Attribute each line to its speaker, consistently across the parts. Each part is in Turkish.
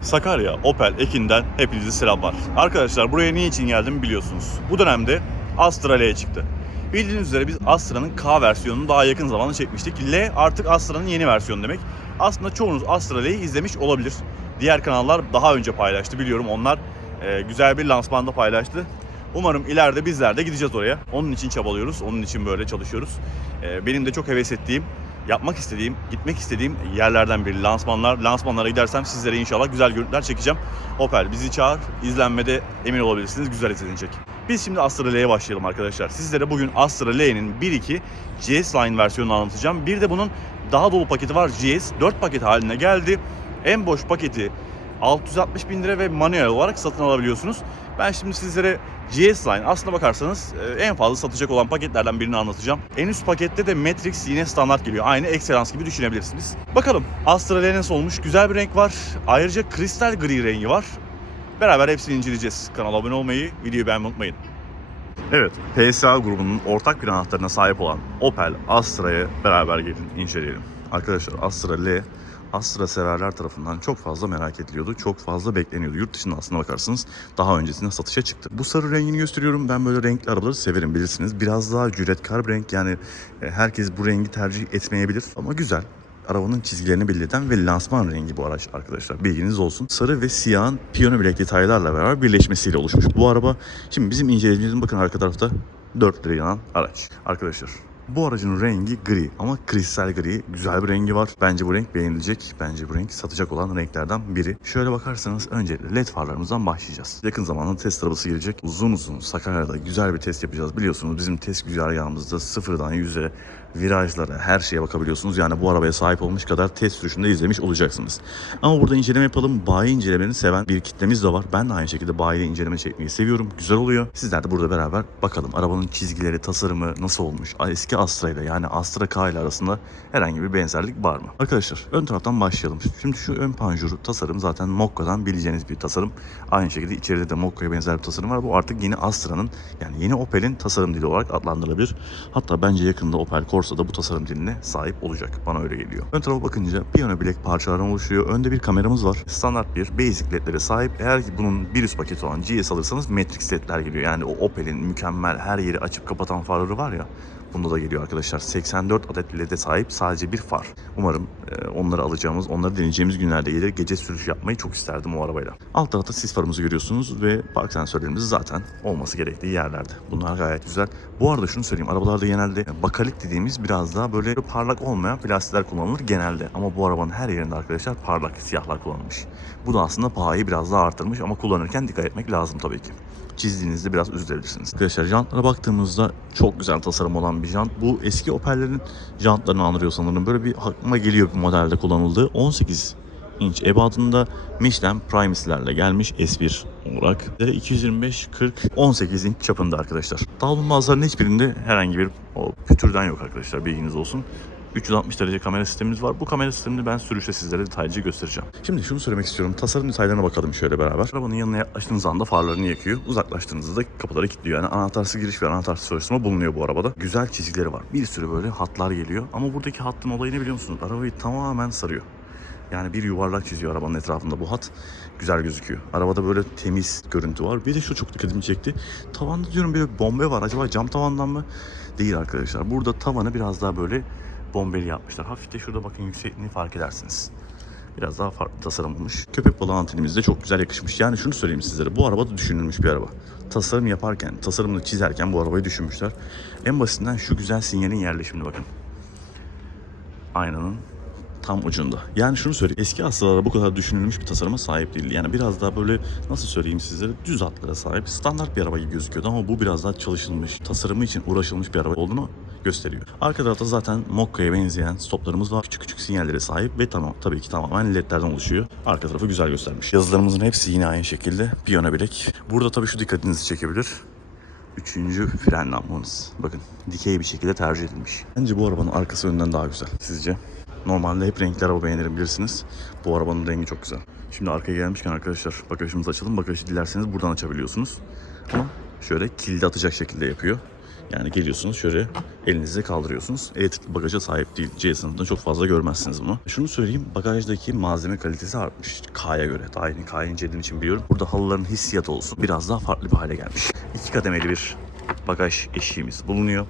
Speaker 1: Sakarya, Opel, Ekin'den hepinize selamlar. Arkadaşlar buraya niçin geldim biliyorsunuz. Bu dönemde Astra L çıktı. Bildiğiniz üzere biz Astra'nın K versiyonunu daha yakın zamanda çekmiştik. L artık Astra'nın yeni versiyonu demek. Aslında çoğunuz Astra L'yi izlemiş olabilir. Diğer kanallar daha önce paylaştı biliyorum. Onlar e, güzel bir lansmanda paylaştı. Umarım ileride bizler de gideceğiz oraya. Onun için çabalıyoruz. Onun için böyle çalışıyoruz. E, benim de çok heves ettiğim yapmak istediğim, gitmek istediğim yerlerden biri lansmanlar. Lansmanlara gidersem sizlere inşallah güzel görüntüler çekeceğim. Opel bizi çağır, izlenmede emin olabilirsiniz güzel izlenecek. Biz şimdi Astra L'ye başlayalım arkadaşlar. Sizlere bugün Astra L'nin 1.2 GS Line versiyonunu anlatacağım. Bir de bunun daha dolu paketi var GS. 4 paket haline geldi. En boş paketi 660 bin lira ve manuel olarak satın alabiliyorsunuz. Ben şimdi sizlere GS Line aslına bakarsanız e, en fazla satacak olan paketlerden birini anlatacağım. En üst pakette de Matrix yine standart geliyor. Aynı Excellence gibi düşünebilirsiniz. Bakalım Astra L nasıl olmuş? Güzel bir renk var. Ayrıca kristal gri rengi var. Beraber hepsini inceleyeceğiz. Kanala abone olmayı, videoyu beğenmeyi unutmayın. Evet, PSA grubunun ortak bir anahtarına sahip olan Opel Astra'yı beraber gelin inceleyelim. Arkadaşlar Astra L Astra severler tarafından çok fazla merak ediliyordu. Çok fazla bekleniyordu. Yurt dışında aslına bakarsınız daha öncesinde satışa çıktı. Bu sarı rengini gösteriyorum. Ben böyle renkli arabaları severim bilirsiniz. Biraz daha cüretkar bir renk. Yani e, herkes bu rengi tercih etmeyebilir. Ama güzel arabanın çizgilerini belirten ve lansman rengi bu araç arkadaşlar. Bilginiz olsun. Sarı ve siyahın piyano bilek detaylarla beraber birleşmesiyle oluşmuş bu araba. Şimdi bizim incelediğimizin bakın arka tarafta 4 lira yanan araç. Arkadaşlar bu aracın rengi gri ama kristal gri. Güzel bir rengi var. Bence bu renk beğenilecek. Bence bu renk satacak olan renklerden biri. Şöyle bakarsanız öncelikle led farlarımızdan başlayacağız. Yakın zamanda test arabası gelecek. Uzun uzun Sakarya'da güzel bir test yapacağız. Biliyorsunuz bizim test güzergahımızda sıfırdan yüze virajlara, her şeye bakabiliyorsunuz. Yani bu arabaya sahip olmuş kadar test sürüşünde izlemiş olacaksınız. Ama burada inceleme yapalım. Bayi incelemelerini seven bir kitlemiz de var. Ben de aynı şekilde bayide inceleme çekmeyi seviyorum. Güzel oluyor. Sizler de burada beraber bakalım. Arabanın çizgileri, tasarımı nasıl olmuş? Eski Astra ile yani Astra K ile arasında herhangi bir benzerlik var mı? Arkadaşlar ön taraftan başlayalım. Şimdi şu ön panjuru tasarım zaten Mokka'dan bileceğiniz bir tasarım. Aynı şekilde içeride de Mokka'ya benzer bir tasarım var. Bu artık yeni Astra'nın yani yeni Opel'in tasarım dili olarak adlandırılabilir. Hatta bence yakında Opel Corsa da bu tasarım diline sahip olacak. Bana öyle geliyor. Ön tarafa bakınca piyano bilek parçalarından oluşuyor. Önde bir kameramız var. Standart bir basic ledlere sahip. Eğer ki bunun bir üst paketi olan GS alırsanız Matrix ledler geliyor. Yani o Opel'in mükemmel her yeri açıp kapatan farları var ya. Bunda da geliyor arkadaşlar. 84 adet LED'e sahip sadece bir far. Umarım e, onları alacağımız, onları deneyeceğimiz günlerde gelir. Gece sürüş yapmayı çok isterdim o arabayla. Alt tarafta sis farımızı görüyorsunuz ve park sensörlerimiz zaten olması gerektiği yerlerde. Bunlar gayet güzel. Bu arada şunu söyleyeyim. Arabalarda genelde bakalit dediğimiz biraz daha böyle parlak olmayan plastikler kullanılır genelde. Ama bu arabanın her yerinde arkadaşlar parlak siyahlar kullanılmış. Bu da aslında pahayı biraz daha arttırmış ama kullanırken dikkat etmek lazım tabii ki çizdiğinizde biraz üzülebilirsiniz. Arkadaşlar jantlara baktığımızda çok güzel tasarım olan bir jant. Bu eski Opel'lerin jantlarını andırıyor sanırım. Böyle bir aklıma geliyor bir modelde kullanıldığı. 18 inç ebadında Michelin Primus'lerle gelmiş S1 olarak. 225 40 18 inç çapında arkadaşlar. Davlumbazların hiçbirinde herhangi bir o pütürden yok arkadaşlar bilginiz olsun. 360 derece kamera sistemimiz var. Bu kamera sistemini ben sürüşte sizlere detaylıca göstereceğim. Şimdi şunu söylemek istiyorum. Tasarım detaylarına bakalım şöyle beraber. Arabanın yanına yaklaştığınız anda farlarını yakıyor. Uzaklaştığınızda da kapıları kilitliyor. Yani anahtarsız giriş ve anahtarsız çalıştırma bulunuyor bu arabada. Güzel çizgileri var. Bir sürü böyle hatlar geliyor. Ama buradaki hattın olayı ne biliyor musunuz? Arabayı tamamen sarıyor. Yani bir yuvarlak çiziyor arabanın etrafında bu hat. Güzel gözüküyor. Arabada böyle temiz görüntü var. Bir de şu çok dikkatimi çekti. Tavanda diyorum bir bombe var. Acaba cam tavandan mı? Değil arkadaşlar. Burada tavanı biraz daha böyle bombeli yapmışlar. Hafif de şurada bakın yüksekliğini fark edersiniz. Biraz daha farklı tasarlanmış. Köpek balığı antenimiz de çok güzel yakışmış. Yani şunu söyleyeyim sizlere. Bu araba da düşünülmüş bir araba. Tasarım yaparken, tasarımını çizerken bu arabayı düşünmüşler. En basitinden şu güzel sinyalin yerleşimini bakın. Aynanın tam ucunda. Yani şunu söyleyeyim. Eski Astra'lara bu kadar düşünülmüş bir tasarıma sahip değildi. Yani biraz daha böyle nasıl söyleyeyim sizlere düz hatlara sahip standart bir araba gibi gözüküyordu ama bu biraz daha çalışılmış, tasarımı için uğraşılmış bir araba olduğunu gösteriyor. Arka tarafta zaten Mokka'ya benzeyen stoplarımız var. Küçük küçük sinyallere sahip ve tamam tabii ki tamamen ledlerden oluşuyor. Arka tarafı güzel göstermiş. Yazılarımızın hepsi yine aynı şekilde. Piyano bilek. Burada tabii şu dikkatinizi çekebilir. Üçüncü fren lambamız. Bakın dikey bir şekilde tercih edilmiş. Bence bu arabanın arkası önden daha güzel. Sizce? Normalde hep renkli araba beğenirim bilirsiniz. Bu arabanın rengi çok güzel. Şimdi arkaya gelmişken arkadaşlar bagajımızı açalım. Bagajı dilerseniz buradan açabiliyorsunuz. Ama şöyle kilidi atacak şekilde yapıyor. Yani geliyorsunuz şöyle elinizle kaldırıyorsunuz. Elektrikli bagaja sahip değil. C sınıfında çok fazla görmezsiniz bunu. Şunu söyleyeyim bagajdaki malzeme kalitesi artmış K'ya göre. Daha yeni K'yı incelediğim için biliyorum. Burada halıların hissiyatı olsun. Biraz daha farklı bir hale gelmiş. İki kademeli bir bagaj eşiğimiz bulunuyor.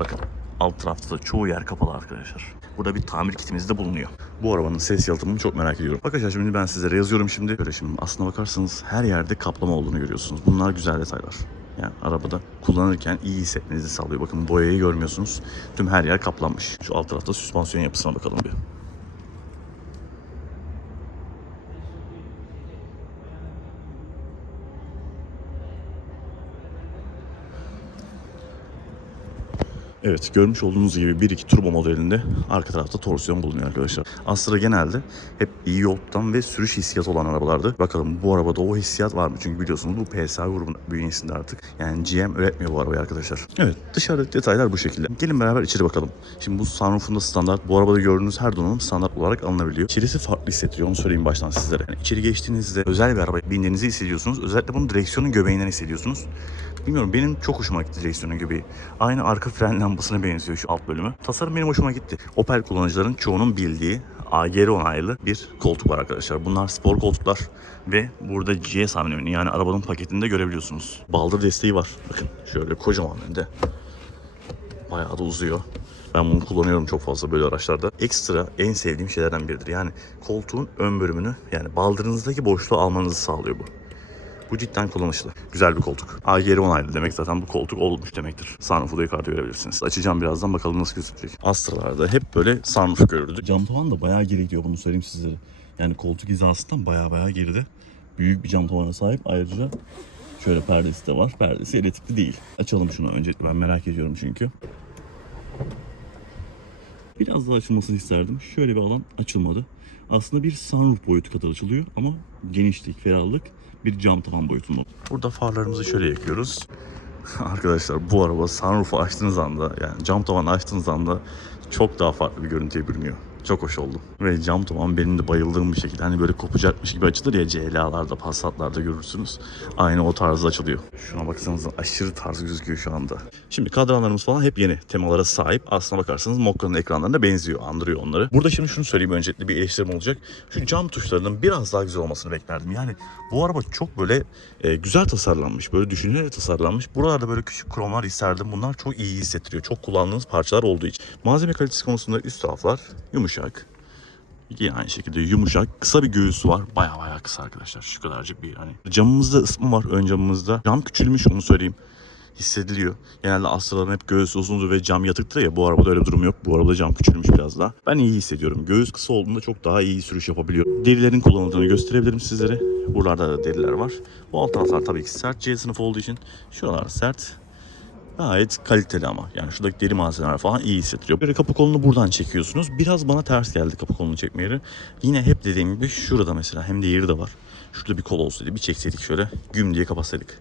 Speaker 1: Bakın alt tarafta da çoğu yer kapalı arkadaşlar. Burada bir tamir kitimiz de bulunuyor. Bu arabanın ses yalıtımını çok merak ediyorum. Arkadaşlar şimdi ben sizlere yazıyorum şimdi. Böyle şimdi aslına bakarsanız her yerde kaplama olduğunu görüyorsunuz. Bunlar güzel detaylar. Yani arabada kullanırken iyi hissetmenizi sağlıyor. Bakın boyayı görmüyorsunuz. Tüm her yer kaplanmış. Şu alt tarafta süspansiyon yapısına bakalım bir. Evet görmüş olduğunuz gibi 1.2 turbo modelinde arka tarafta torsiyon bulunuyor arkadaşlar. Astra genelde hep iyi yoldan ve sürüş hissiyatı olan arabalardı. Bakalım bu arabada o hissiyat var mı? Çünkü biliyorsunuz bu PSA grubun bünyesinde artık. Yani GM üretmiyor bu arabayı arkadaşlar. Evet dışarı detaylar bu şekilde. Gelin beraber içeri bakalım. Şimdi bu sunroofunda standart. Bu arabada gördüğünüz her donanım standart olarak alınabiliyor. İçerisi farklı hissettiriyor onu söyleyeyim baştan sizlere. Yani içeri geçtiğinizde özel bir arabaya bindiğinizi hissediyorsunuz. Özellikle bunu direksiyonun göbeğinden hissediyorsunuz. Bilmiyorum benim çok hoşuma gitti direksiyonun göbeği. Aynı arka fren lambasına benziyor şu alt bölümü. Tasarım benim hoşuma gitti. Opel kullanıcıların çoğunun bildiği AGR onaylı bir koltuk var arkadaşlar. Bunlar spor koltuklar ve burada GS amblemini yani arabanın paketinde görebiliyorsunuz. Baldır desteği var. Bakın şöyle kocaman önde. Bayağı da uzuyor. Ben bunu kullanıyorum çok fazla böyle araçlarda. Ekstra en sevdiğim şeylerden biridir. Yani koltuğun ön bölümünü yani baldırınızdaki boşluğu almanızı sağlıyor bu. Bu cidden kullanışlı. Güzel bir koltuk. AGR onaylı demek zaten bu koltuk olmuş demektir. Sunroof'u da yukarıda görebilirsiniz. Açacağım birazdan bakalım nasıl gözükecek. Astra'larda hep böyle sunroof görürdük. Cam tavan da bayağı geri gidiyor bunu söyleyeyim sizlere. Yani koltuk hizasından bayağı bayağı geride. Büyük bir cam tavana sahip. Ayrıca şöyle perdesi de var. Perdesi elektrikli değil. Açalım şunu öncelikle ben merak ediyorum çünkü. Biraz daha açılmasını isterdim. Şöyle bir alan açılmadı. Aslında bir sunroof boyutu kadar açılıyor ama genişlik, ferahlık bir cam tavan boyutunda. Burada farlarımızı şöyle yakıyoruz. Arkadaşlar bu araba sunroof'u açtığınız anda yani cam tavanı açtığınız anda çok daha farklı bir görüntüye bürünüyor. Çok hoş oldu. Ve cam tavan benim de bayıldığım bir şekilde hani böyle kopacakmış gibi açılır ya CLA'larda, Passat'larda görürsünüz. Aynı o tarzda açılıyor. Şuna baksanıza aşırı tarz gözüküyor şu anda. Şimdi kadranlarımız falan hep yeni temalara sahip. Aslına bakarsanız Mokka'nın ekranlarına benziyor, andırıyor onları. Burada şimdi şunu söyleyeyim öncelikle bir eleştirim olacak. Şu cam tuşlarının biraz daha güzel olmasını beklerdim. Yani bu araba çok böyle e, güzel tasarlanmış, böyle düşünülerek tasarlanmış. Buralarda böyle küçük kromlar isterdim. Bunlar çok iyi hissettiriyor. Çok kullandığınız parçalar olduğu için. Malzeme kalitesi konusunda üst taraflar yumuşak. Yine aynı şekilde yumuşak. Kısa bir göğüsü var. Baya baya kısa arkadaşlar. Şu kadarcık bir hani. Camımızda ısıtma var ön camımızda. Cam küçülmüş onu söyleyeyim. Hissediliyor. Genelde Astra'ların hep göğüs uzundur ve cam yatıktır ya. Bu arabada öyle bir durum yok. Bu arabada cam küçülmüş biraz daha. Ben iyi hissediyorum. Göğüs kısa olduğunda çok daha iyi sürüş yapabiliyor. Derilerin kullanıldığını gösterebilirim sizlere. Buralarda da deriler var. Bu alt taraflar tabii ki sert C sınıfı olduğu için. Şuralar sert. Gayet kaliteli ama. Yani şuradaki deri malzemeler falan iyi hissettiriyor. Böyle kapı kolunu buradan çekiyorsunuz. Biraz bana ters geldi kapı kolunu çekme yeri. Yine hep dediğim gibi şurada mesela hem de yeri de var. Şurada bir kol olsaydı bir çekseydik şöyle güm diye kapatsaydık.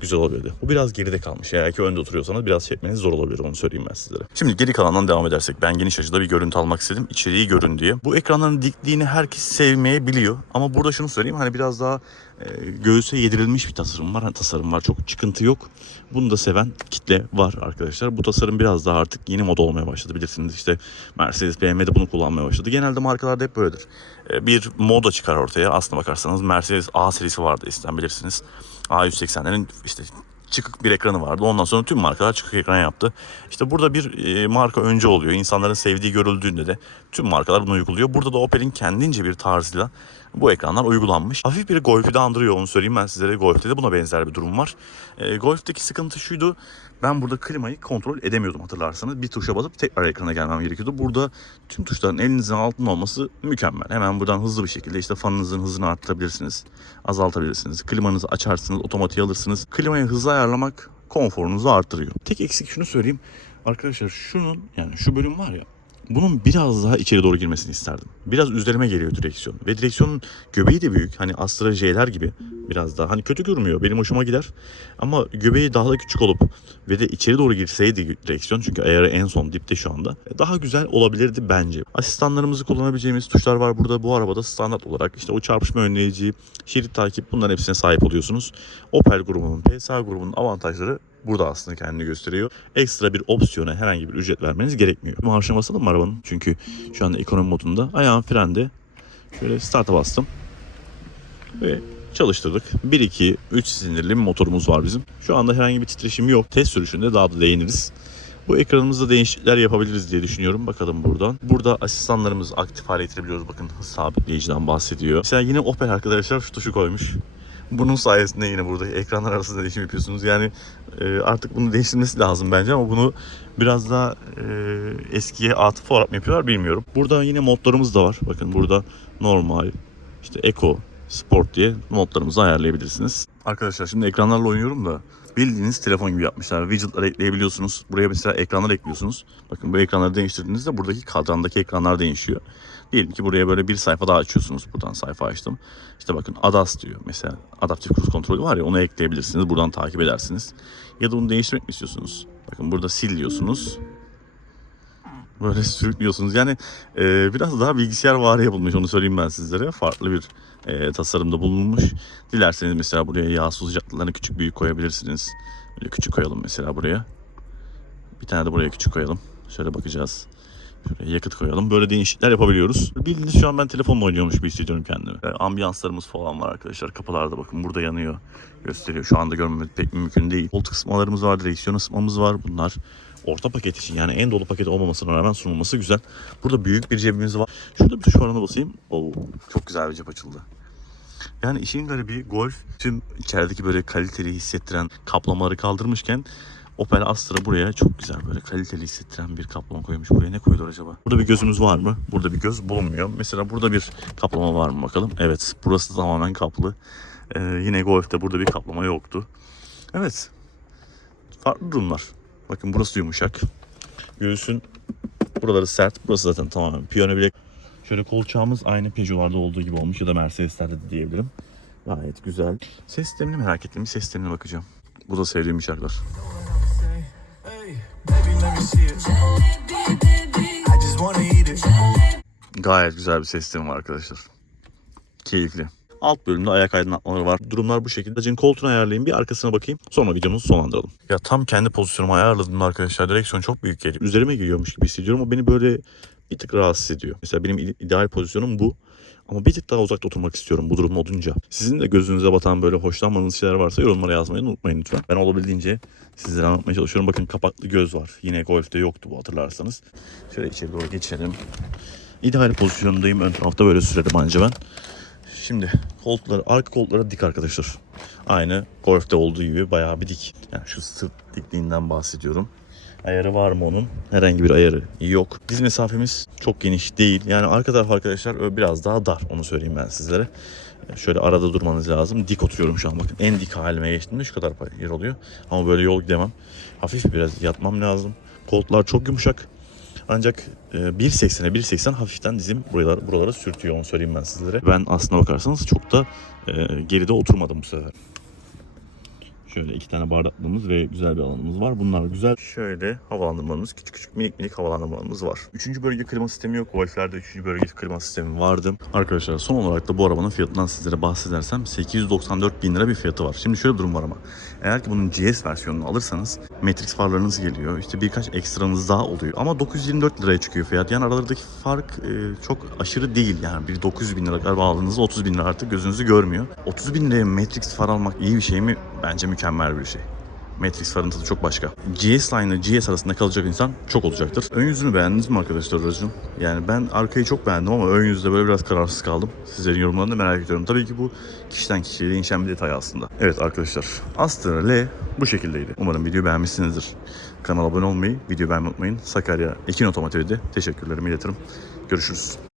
Speaker 1: Güzel olabilirdi. Bu biraz geride kalmış. Eğer ki önde oturuyorsanız biraz çekmeniz zor olabilir onu söyleyeyim ben sizlere. Şimdi geri kalandan devam edersek ben geniş açıda bir görüntü almak istedim. İçeriği görün diye. Bu ekranların dikliğini herkes sevmeyebiliyor. Ama burada şunu söyleyeyim hani biraz daha e, göğüse yedirilmiş bir tasarım var. Hani tasarım var çok çıkıntı yok. Bunu da seven kitle var arkadaşlar. Bu tasarım biraz daha artık yeni moda olmaya başladı. Bilirsiniz işte Mercedes, BMW de bunu kullanmaya başladı. Genelde markalarda hep böyledir. E, bir moda çıkar ortaya. Aslına bakarsanız Mercedes A serisi vardı isten bilirsiniz. A180'lerin işte çıkık bir ekranı vardı. Ondan sonra tüm markalar çıkık ekran yaptı. İşte burada bir e, marka önce oluyor. İnsanların sevdiği görüldüğünde de tüm markalar bunu uyguluyor. Burada da Opel'in kendince bir tarzıyla bu ekranlar uygulanmış. Hafif bir Golf'ü de andırıyor onu söyleyeyim ben sizlere. Golf'te de buna benzer bir durum var. E, Golf'teki sıkıntı şuydu. Ben burada klimayı kontrol edemiyordum hatırlarsanız. Bir tuşa basıp tekrar ekrana gelmem gerekiyordu. Burada tüm tuşların elinizin altında olması mükemmel. Hemen buradan hızlı bir şekilde işte fanınızın hızını arttırabilirsiniz. Azaltabilirsiniz. Klimanızı açarsınız, otomatiğe alırsınız. Klimayı hızlı ayarlamak konforunuzu artırıyor. Tek eksik şunu söyleyeyim. Arkadaşlar şunun yani şu bölüm var ya bunun biraz daha içeri doğru girmesini isterdim. Biraz üzerime geliyor direksiyon. Ve direksiyonun göbeği de büyük. Hani Astra J'ler gibi biraz daha. Hani kötü görünmüyor. Benim hoşuma gider. Ama göbeği daha da küçük olup ve de içeri doğru girseydi direksiyon çünkü ayarı en son dipte şu anda. Daha güzel olabilirdi bence. Asistanlarımızı kullanabileceğimiz tuşlar var burada. Bu arabada standart olarak işte o çarpışma önleyici, şerit takip bunların hepsine sahip oluyorsunuz. Opel grubunun, PSA grubunun avantajları burada aslında kendini gösteriyor. Ekstra bir opsiyona herhangi bir ücret vermeniz gerekmiyor. Marşına basalım mı arabanın? Çünkü şu anda ekonomi modunda. Ayağım frende. Şöyle start'a bastım. Ve çalıştırdık. 1 2 3 silindirli bir motorumuz var bizim. Şu anda herhangi bir titreşim yok. Test sürüşünde daha da değiniriz. Bu ekranımızda değişiklikler yapabiliriz diye düşünüyorum. Bakalım buradan. Burada asistanlarımız aktif hale getirebiliyoruz. Bakın hız sabitleyiciden bahsediyor. Mesela yine Opel arkadaşlar şu tuşu koymuş. Bunun sayesinde yine burada ekranlar arasında değişim yapıyorsunuz. Yani e, artık bunu değiştirmesi lazım bence ama bunu biraz daha e, eskiye atıf olarak mı yapıyorlar bilmiyorum. Burada yine modlarımız da var. Bakın burada normal, işte eco, sport diye modlarımızı ayarlayabilirsiniz. Arkadaşlar şimdi ekranlarla oynuyorum da bildiğiniz telefon gibi yapmışlar. Widget'lar ekleyebiliyorsunuz. Buraya mesela ekranlar ekliyorsunuz. Bakın bu ekranları değiştirdiğinizde buradaki kadrandaki ekranlar değişiyor. Diyelim ki buraya böyle bir sayfa daha açıyorsunuz. Buradan sayfa açtım. İşte bakın ADAS diyor. Mesela adaptif kruz kontrolü var ya onu ekleyebilirsiniz. Buradan takip edersiniz. Ya da bunu değiştirmek mi istiyorsunuz? Bakın burada sil diyorsunuz. Böyle sürüklüyorsunuz. Yani e, biraz daha bilgisayar var yapılmış onu söyleyeyim ben sizlere. Farklı bir e, tasarımda bulunmuş. Dilerseniz mesela buraya yağ su sıcaklıklarını küçük büyük koyabilirsiniz. Böyle küçük koyalım mesela buraya. Bir tane de buraya küçük koyalım. Şöyle bakacağız. Yakıt koyalım. Böyle değişiklikler yapabiliyoruz. Bildiğiniz şu an ben telefonla oynuyormuş gibi hissediyorum kendimi. E, ambiyanslarımız falan var arkadaşlar. Kapılarda bakın burada yanıyor. Gösteriyor. Şu anda görmemiz pek mümkün değil. Koltuk ısıtmalarımız var. Direksiyon ısıtmamız var. Bunlar orta paket için yani en dolu paket olmamasına rağmen sunulması güzel. Burada büyük bir cebimiz var. Şurada bir tuş varına basayım. Oo, çok güzel bir cep açıldı. Yani işin garibi Golf tüm içerideki böyle kaliteli hissettiren kaplamaları kaldırmışken Opel Astra buraya çok güzel böyle kaliteli hissettiren bir kaplama koymuş. Buraya ne koydu acaba? Burada bir gözümüz var mı? Burada bir göz bulunmuyor. Mesela burada bir kaplama var mı bakalım? Evet burası tamamen kaplı. Ee, yine Golf'te burada bir kaplama yoktu. Evet. Farklı durumlar. Bakın burası yumuşak. Göğsün buraları sert. Burası zaten tamamen piyano bilek. Şöyle kolçağımız aynı Peugeot'larda olduğu gibi olmuş ya da Mercedes'lerde de diyebilirim. Gayet güzel. Ses sistemini merak ettim. Ses sistemine bakacağım. Bu da sevdiğim şarkılar. Gayet güzel bir ses sistemi var arkadaşlar. Keyifli. Alt bölümde ayak aydınlatmaları var. Durumlar bu şekilde. Aracın koltuğunu ayarlayayım. Bir arkasına bakayım. Sonra videomuzu sonlandıralım. Ya tam kendi pozisyonumu ayarladım arkadaşlar. Direksiyon çok büyük geliyor. Üzerime geliyormuş gibi hissediyorum. O beni böyle bir tık rahatsız ediyor. Mesela benim ide- ideal pozisyonum bu. Ama bir tık daha uzakta oturmak istiyorum bu durum olunca. Sizin de gözünüze batan böyle hoşlanmadığınız şeyler varsa yorumlara yazmayı unutmayın lütfen. Ben olabildiğince sizlere anlatmaya çalışıyorum. Bakın kapaklı göz var. Yine Golf'te yoktu bu hatırlarsanız. Şöyle içeri doğru geçelim. İdeal pozisyondayım. Ön tarafta böyle sürerim anca ben. Şimdi koltukları, arka koltukları dik arkadaşlar. Aynı Golf'te olduğu gibi bayağı bir dik. Yani şu sırt dikliğinden bahsediyorum. Ayarı var mı onun? Herhangi bir ayarı yok. Diz mesafemiz çok geniş değil. Yani arka taraf arkadaşlar biraz daha dar. Onu söyleyeyim ben sizlere. Şöyle arada durmanız lazım. Dik oturuyorum şu an bakın. En dik halime geçtiğimde şu kadar yer oluyor. Ama böyle yol gidemem. Hafif biraz yatmam lazım. Koltuklar çok yumuşak. Ancak e, 1.80'e 1.80 hafiften dizim buralara, buralara sürtüyor onu söyleyeyim ben sizlere. Ben aslına bakarsanız çok da e, geride oturmadım bu sefer. Şöyle iki tane bardaklığımız ve güzel bir alanımız var. Bunlar güzel. Şöyle havalandırmalarımız, küçük küçük minik minik havalandırmalarımız var. Üçüncü bölge klima sistemi yok. Golf'lerde üçüncü bölge klima sistemi vardı. Arkadaşlar son olarak da bu arabanın fiyatından sizlere bahsedersem 894 bin lira bir fiyatı var. Şimdi şöyle bir durum var ama. Eğer ki bunun GS versiyonunu alırsanız Matrix farlarınız geliyor. İşte birkaç ekstranız daha oluyor. Ama 924 liraya çıkıyor fiyat. Yani aralarındaki fark e, çok aşırı değil. Yani bir 900 bin lira galiba aldığınızda 30 bin lira artık gözünüzü görmüyor. 30 bin liraya Matrix far almak iyi bir şey mi? Bence mükemmel bir şey. Matrix farın tadı çok başka. GS Line ile GS arasında kalacak insan çok olacaktır. Ön yüzünü beğendiniz mi arkadaşlar aracın? Yani ben arkayı çok beğendim ama ön yüzde böyle biraz kararsız kaldım. Sizlerin yorumlarını merak ediyorum. Tabii ki bu kişiden kişiye değişen bir detay aslında. Evet arkadaşlar Astra L bu şekildeydi. Umarım videoyu beğenmişsinizdir. Kanala abone olmayı, videoyu beğenmeyi unutmayın. Sakarya Ekin Otomotiv'de teşekkürlerimi iletirim. Görüşürüz.